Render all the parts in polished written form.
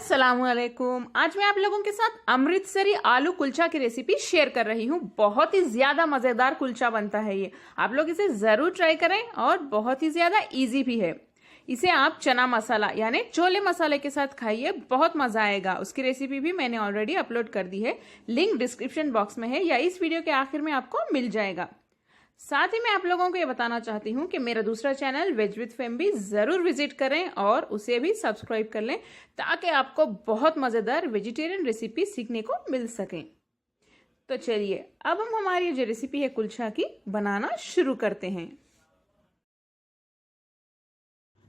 अस्सलामुअलैकुम। आज मैं आप लोगों के साथ अमृतसरी आलू कुलचा की रेसिपी शेयर कर रही हूँ। बहुत ही ज्यादा मजेदार कुलचा बनता है ये। आप लोग इसे जरूर ट्राई करें और बहुत ही ज्यादा इजी भी है। इसे आप चना मसाला यानी छोले मसाले के साथ खाइए, बहुत मजा आएगा। उसकी रेसिपी भी मैंने ऑलरेडी अपलोड कर दी है, लिंक डिस्क्रिप्शन बॉक्स में है या इस वीडियो के आखिर में आपको मिल जाएगा। साथ ही मैं आप लोगों को ये बताना चाहती हूँ कि मेरा दूसरा चैनल वेज विद फेम भी जरूर विजिट करें और उसे भी सब्सक्राइब कर लें, ताकि आपको बहुत मजेदार वेजिटेरियन रेसिपी सीखने को मिल सके। तो चलिए अब हम हमारी जो रेसिपी है कुलचा की बनाना शुरू करते हैं।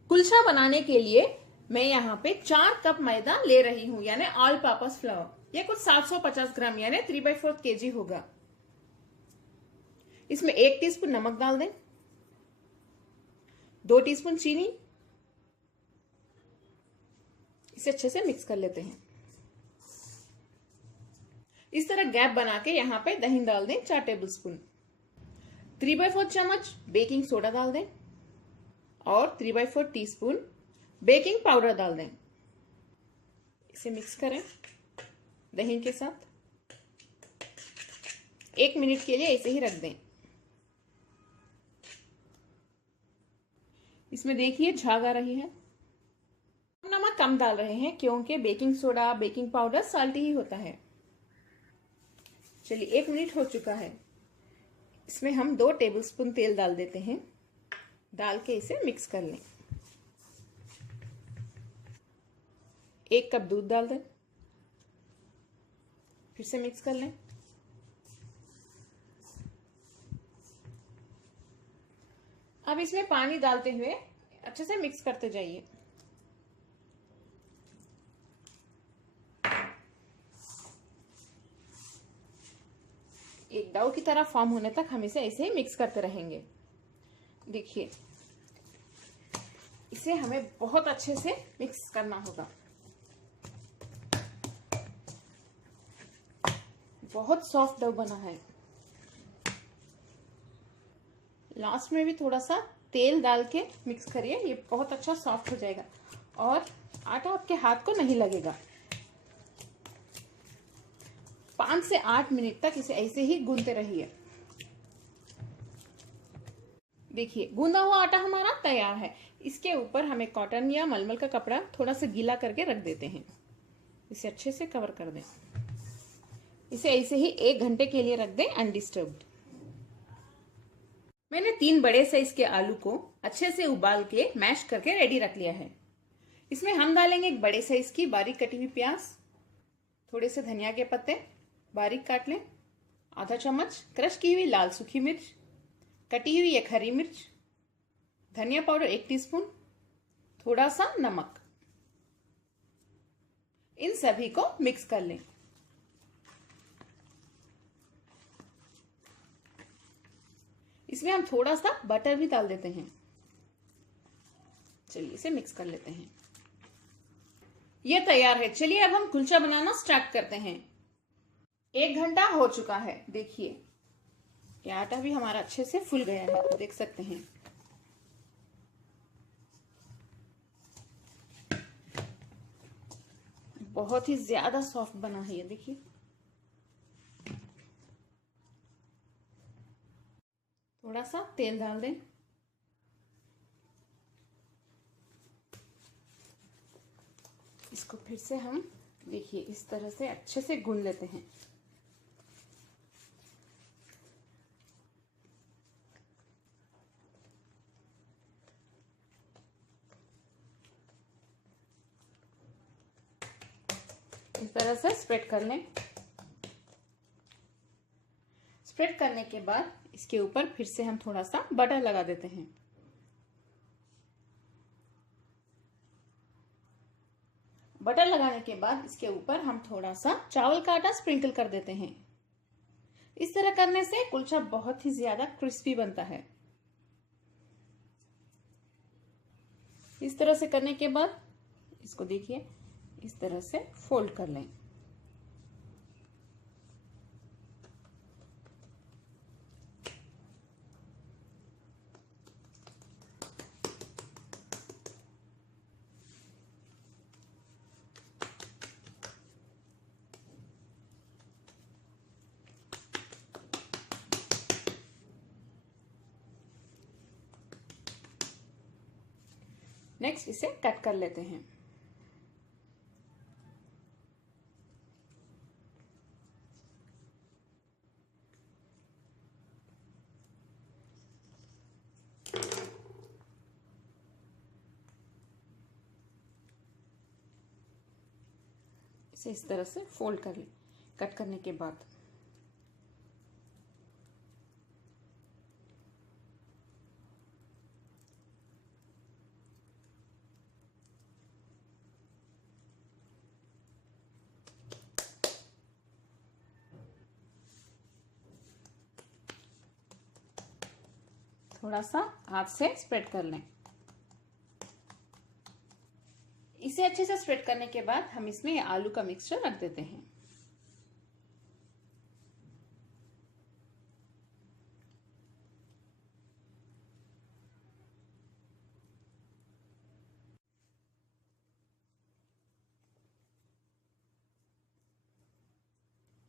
कुलचा बनाने के लिए मैं यहाँ पे 4 कप मैदा ले रही हूँ, यानी ऑल पर्पस फ्लावर। ये कुछ 750 ग्राम यानी 3/4 kg होगा। इसमें 1 टीस्पून नमक डाल दें, 2 टीस्पून चीनी। इसे अच्छे से मिक्स कर लेते हैं। इस तरह गैप बना के यहाँ पे दही डाल दें 4 टेबलस्पून। 3/4 चम्मच बेकिंग सोडा डाल दें और 3/4 टीस्पून बेकिंग पाउडर डाल दें। इसे मिक्स करें दही के साथ। 1 मिनट के लिए ऐसे ही रख दें। इसमें देखिए झाग आ रही है। नमक कम डाल रहे हैं क्योंकि baking soda baking powder salty ही होता है। चलिए 1 मिनट हो चुका है। इसमें हम 2 टेबलस्पून तेल डाल देते हैं। डाल के इसे मिक्स कर लें। 1 कप दूध डाल दें, फिर से मिक्स कर लें। अब इसमें पानी डालते हुए अच्छे से मिक्स करते जाइए। एक डो की तरह फॉर्म होने तक हम इसे ऐसे ही मिक्स करते रहेंगे। देखिए इसे हमें बहुत अच्छे से मिक्स करना होगा। बहुत सॉफ्ट डो बना है। लास्ट में भी थोड़ा सा तेल डाल के मिक्स करिए, ये बहुत अच्छा सॉफ्ट हो जाएगा और आटा आपके हाथ को नहीं लगेगा। 5 से 8 मिनट तक इसे ऐसे ही गूंथते रहिए। देखिए गूंदा हुआ आटा हमारा तैयार है। इसके ऊपर हमें कॉटन या मलमल का कपड़ा थोड़ा सा गीला करके रख देते हैं। इसे अच्छे से कवर कर दें। इसे ऐसे ही 1 घंटे के लिए रख दें अनडिस्टर्ब्ड। मैंने 3 बड़े साइज के आलू को अच्छे से उबाल के मैश करके रेडी रख लिया है। इसमें हम डालेंगे 1 बड़े साइज की बारीक कटी हुई प्याज, थोड़े से धनिया के पत्ते बारीक काट लें, आधा चम्मच क्रश की हुई लाल सूखी मिर्च, कटी हुई 1 हरी मिर्च, धनिया पाउडर 1 टीस्पून, थोड़ा सा नमक। इन सभी को मिक्स कर लें। इसमें हम थोड़ा सा बटर भी डाल देते हैं। चलिए इसे मिक्स कर लेते हैं। ये तैयार है। चलिए अब हम कुलचा बनाना स्टार्ट करते हैं। 1 घंटा हो चुका है। देखिए ये आटा भी हमारा अच्छे से फूल गया है, तो देख सकते हैं। बहुत ही ज्यादा सॉफ्ट बना है ये। देखिए थोड़ा सा तेल डाल दें। इसको फिर से हम देखिए इस तरह से अच्छे से गूंद लेते हैं। इस तरह से स्प्रेड कर लें। स्प्रेड करने के बाद इसके ऊपर फिर से हम थोड़ा सा बटर लगा देते हैं। बटर लगाने के बाद इसके ऊपर हम थोड़ा सा चावल का आटा स्प्रिंकल कर देते हैं। इस तरह करने से कुलचा बहुत ही ज्यादा क्रिस्पी बनता है। इस तरह से करने के बाद इसको देखिए इस तरह से फोल्ड कर लें। नेक्स्ट इसे कट कर लेते हैं। इसे इस तरह से फोल्ड कर ले। कट करने के बाद थोड़ा सा हाथ से स्प्रेड कर लें। इसे अच्छे से स्प्रेड करने के बाद हम इसमें आलू का मिक्सचर रख देते हैं।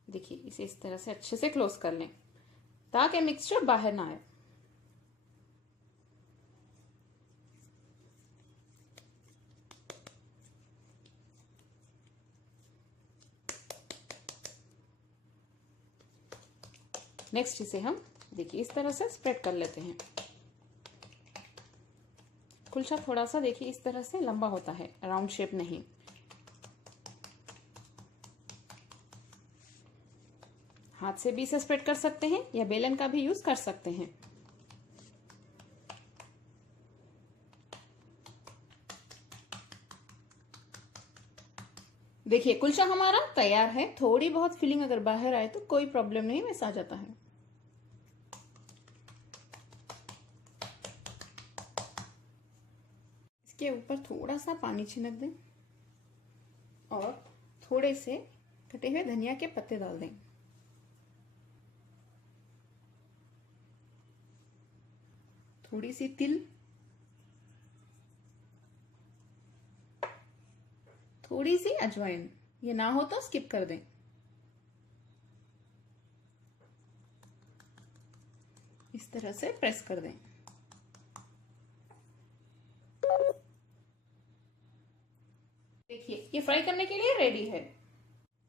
देखिए इसे इस तरह से अच्छे से क्लोज कर लें ताकि मिक्सचर बाहर ना आए। नेक्स्ट इसे हम देखिए इस तरह से स्प्रेड कर लेते हैं। कुलचा थोड़ा सा देखिए इस तरह से लंबा होता है, राउंड शेप नहीं। हाथ से भी इसे स्प्रेड कर सकते हैं या बेलन का भी यूज कर सकते हैं। देखिए कुलचा हमारा तैयार है। थोड़ी बहुत फिलिंग अगर बाहर आए तो कोई प्रॉब्लम नहीं, वैसा आ जाता है। इसके ऊपर थोड़ा सा पानी छिड़क दें और थोड़े से कटे हुए धनिया के पत्ते डाल दें। थोड़ी सी तिल, थोड़ी सी अजवाइन, ये ना हो तो स्किप कर दें। इस तरह से प्रेस कर दें। देखिए ये फ्राई करने के लिए रेडी है।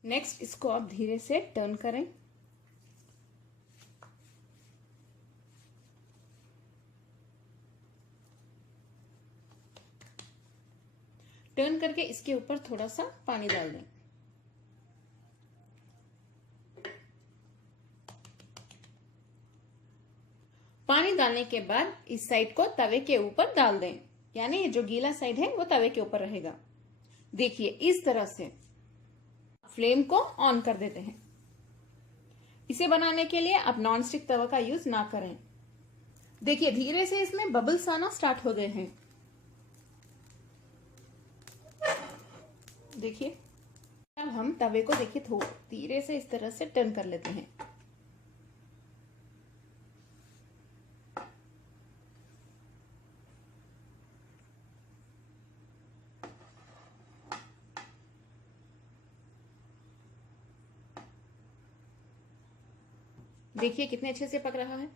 नेक्स्ट इसको आप धीरे से टर्न करें। टर्न करके इसके ऊपर थोड़ा सा पानी डाल दें। पानी डालने के बाद इस साइड को तवे के ऊपर डाल दें, यानी जो गीला साइड है वो तवे के ऊपर रहेगा। देखिए इस तरह से फ्लेम को ऑन कर देते हैं। इसे बनाने के लिए आप नॉन स्टिक तवा का यूज ना करें। देखिए धीरे से इसमें बबल्स आना स्टार्ट हो गए हैं। देखिए अब हम तवे को देखिए धीरे से इस तरह से टर्न कर लेते हैं। देखिए कितने अच्छे से पक रहा है।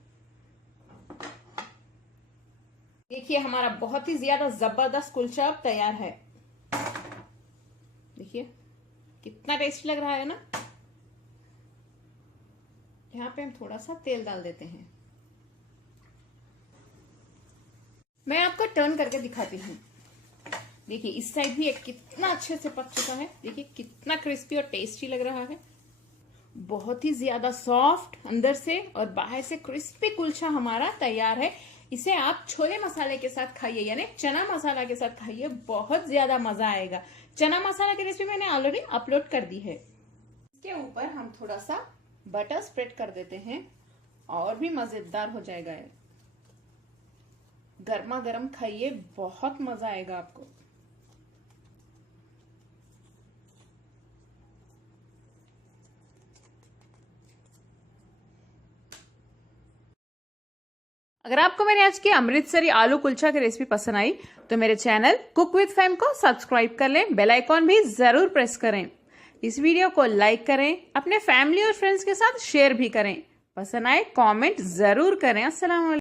देखिए हमारा बहुत ही ज्यादा जबरदस्त कुलचा तैयार है। देखिए कितना टेस्टी लग रहा है ना। यहाँ पे हम थोड़ा सा तेल डाल देते हैं। मैं आपको टर्न करके दिखाती हूँ। देखिए इस साइड भी एक कितना अच्छे से पक चुका है। देखिए कितना क्रिस्पी और टेस्टी लग रहा है। बहुत ही ज्यादा सॉफ्ट अंदर से और बाहर से क्रिस्पी कुलचा हमारा तैयार है। इसे आप छोले मसाले के साथ खाइए, यानी चना मसाला के साथ खाइए, बहुत ज्यादा मजा आएगा। चना मसाला की रेसिपी मैंने ऑलरेडी अपलोड कर दी है। इसके ऊपर हम थोड़ा सा बटर स्प्रेड कर देते हैं और भी मजेदार हो जाएगा ये। गर्मा गर्म खाइए, बहुत मजा आएगा आपको। अगर आपको मेरे आज की अमृतसरी आलू कुलचा की रेसिपी पसंद आई तो मेरे चैनल कुक विद फैम को सब्सक्राइब कर लें, बेल आइकॉन भी जरूर प्रेस करें। इस वीडियो को लाइक करें, अपने फैमिली और फ्रेंड्स के साथ शेयर भी करें। पसंद आए कमेंट जरूर करें। अस्सलाम वालेकुम।